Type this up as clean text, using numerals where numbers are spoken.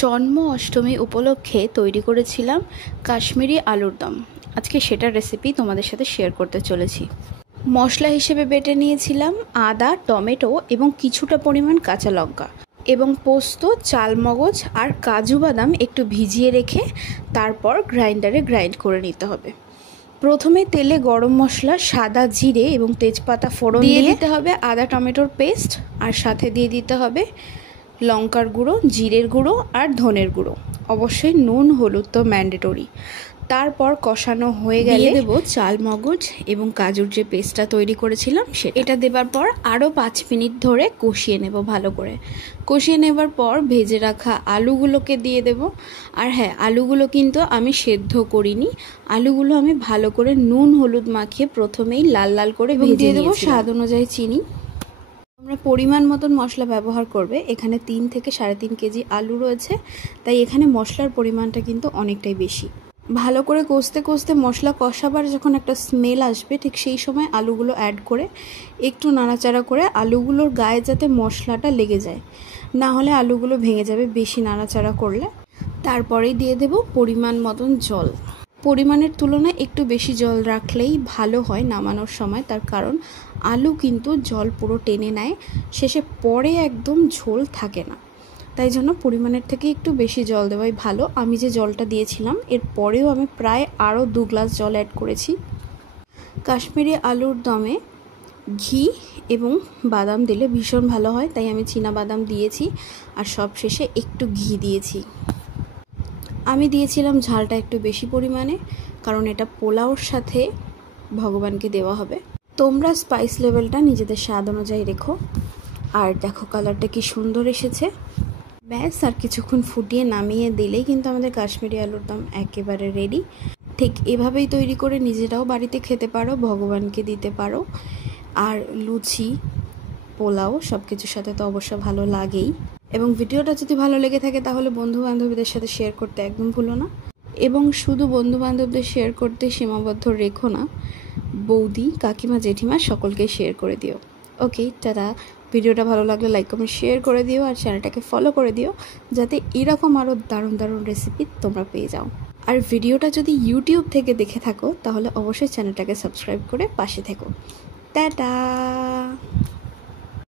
জন্ম অষ্টমী উপলক্ষে তৈরি করেছিলাম কাশ্মীরি আলুর দম। আজকে সেটার রেসিপি তোমাদের সাথে শেয়ার করতে চলেছি। মশলা হিসেবে বেটে নিয়েছিলাম আদা, টমেটো এবং কিছুটা পরিমাণ কাঁচা লঙ্কা এবং পোস্ত, চালমগজ আর কাজু বাদাম একটু ভিজিয়ে রেখে তারপর গ্রাইন্ডারে গ্রাইন্ড করে নিতে হবে। প্রথমে তেলে গরম মশলা, সাদা জিরে এবং তেজপাতা ফোড়ন দিয়ে দিতে হবে আদা টমেটোর পেস্ট, আর সাথে দিয়ে দিতে হবে লঙ্কার গুঁড়ো, জিরের গুঁড়ো আর ধনের গুঁড়ো। অবশ্যই নুন হলুদ তো ম্যান্ডেটরি। তারপর কষানো হয়ে গেলে দেবো চালমগজ এবং কাজুর যে পেস্টটা তৈরি করেছিলাম সেটা। এটা দেবার পর আরও 5 মিনিট ধরে কষিয়ে নেব ভালো করে। কষিয়ে নেবার পর ভেজে রাখা আলুগুলোকে দিয়ে দেব। আর হ্যাঁ, আলুগুলো কিন্তু আমি সেদ্ধ করিনি, আলুগুলো আমি ভালো করে নুন হলুদ মাখিয়ে প্রথমেই লাল লাল করে ভেজে দিয়ে দেবো। স্বাদ অনুযায়ী চিনি। তোমরা পরিমাণ মতন মশলা ব্যবহার করবে। এখানে 3 থেকে 3.5 কেজি আলু রয়েছে, তাই এখানে মশলার পরিমাণটা কিন্তু অনেকটাই বেশি। ভালো করে কষতে কষতে মশলা কষাবার যখন একটা স্মেল আসবে, ঠিক সেই সময় আলুগুলো অ্যাড করে একটু নাড়াচাড়া করে আলুগুলোর গায়ে যাতে মশলাটা লেগে যায়, না হলে আলুগুলো ভেঙে যাবে বেশি নাড়াচাড়া করলে। তারপরেই দিয়ে দেব পরিমাণ মতন জল। পরিমাণের তুলনায় একটু বেশি জল রাখলেই ভালো হয় নামানোর সময়, তার কারণ আলু কিন্তু জল পুরো টেনে নেয়, শেষে পরে একদম ঝোল থাকে না। তাই জন্য পরিমাণের থেকে একটু বেশি জল দেওয়াই ভালো। আমি যে জলটা দিয়েছিলাম এর পরেও আমি প্রায় আরও 2 গ্লাস জল অ্যাড করেছি। কাশ্মীরি আলুর দমে ঘি এবং বাদাম দিলে ভীষণ ভালো হয়, তাই আমি চীনা বাদাম দিয়েছি আর সব শেষে একটু ঘি দিয়েছি। আমি দিয়েছিলাম ঝালটা একটু বেশি পরিমাণে, কারণ এটা পোলাওর সাথে ভগবানকে দেওয়া হবে। তোমরা স্পাইস লেভেলটা নিজেদের স্বাদ অনুযায়ী রেখো। আর দেখো কালারটা কি সুন্দর এসেছে। ব্যাস, আর কিছুক্ষণ ফুটিয়ে নামিয়ে দিলেই কিন্তু আমাদের কাশ্মীরি আলুর দম একেবারে রেডি। ঠিক এভাবেই তৈরি করে নিজেরাও বাড়িতে খেতে পারো, ভগবানকে দিতে পারো। আর লুচি, পোলাও সব কিছুর সাথে তো অবশ্য ভালো লাগেই। এবং ভিডিওটা যদি ভালো লেগে থাকে তাহলে বন্ধু বান্ধবীদের সাথে শেয়ার করতে একদম ভুলো না। এবং শুধু বন্ধু বান্ধবদের শেয়ার করতে সীমাবদ্ধ রেখো না, বৌদি, কাকিমা, জেঠিমা সকলকে শেয়ার করে দিও। ওকে, টাটা। ভিডিওটা ভালো লাগলে লাইক কমেন্ট শেয়ার করে দিও, আর চ্যানেলটাকে ফলো করে দিও যাতে এরকম আরও দারুণ দারুণ রেসিপি তোমরা পেয়ে যাও। আর ভিডিওটা যদি ইউটিউব থেকে দেখে থাকো তাহলে অবশ্যই চ্যানেলটাকে সাবস্ক্রাইব করে পাশে থেকো। টাটা।